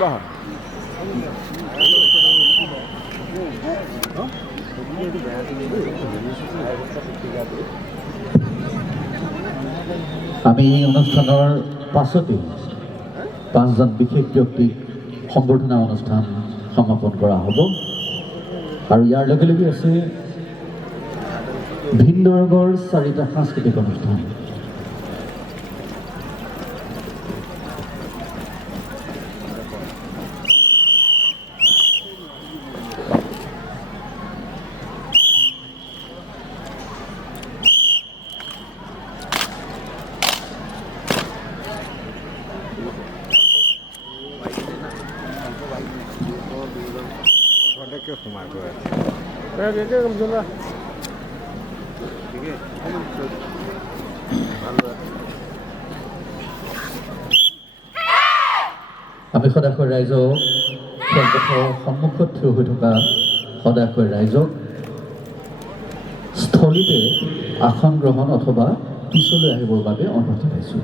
আমি এই অনুষ্ঠানৰ পাছতে পাঁচজন বিশেষ ব্যক্তিক সম্বৰ্ধনা অনুষ্ঠান সমাপন কৰা হ'ব আৰু ইয়াৰ লগে লগে আছে ভিন্ন বৰ্গৰ 4টা সাংস্কৃতিক অনুষ্ঠান। আমি সদাশয় ৰাইজক খেলপথাৰৰ সন্মুখত থিয় হৈ থকা সদাশয় ৰাইজক স্থলীতে আসন গ্ৰহণ অথবা পিছলৈ আহিবৰ বাবে অনুৰোধ জনাইছোঁ।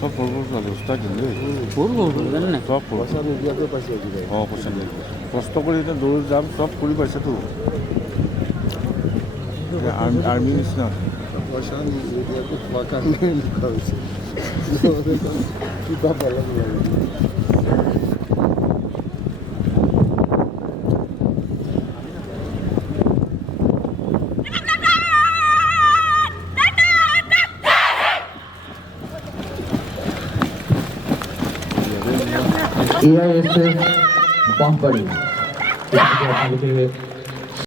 সব পড়বো অবস্থা কিন্তু সব পইচা নিদিয়াকৈ পাইছে অঁ পইচা নিদিয়াকৈ কষ্ট কৰি এতিয়া দৌৰ যাম চব কৰি পাইছেতো আৰ্মি নিচিনা পইচা নিদিয়াকৈ খোৱাৰ কাৰণে লিখা হৈছে কিবা বেলেগ লাগে AISF Bampari.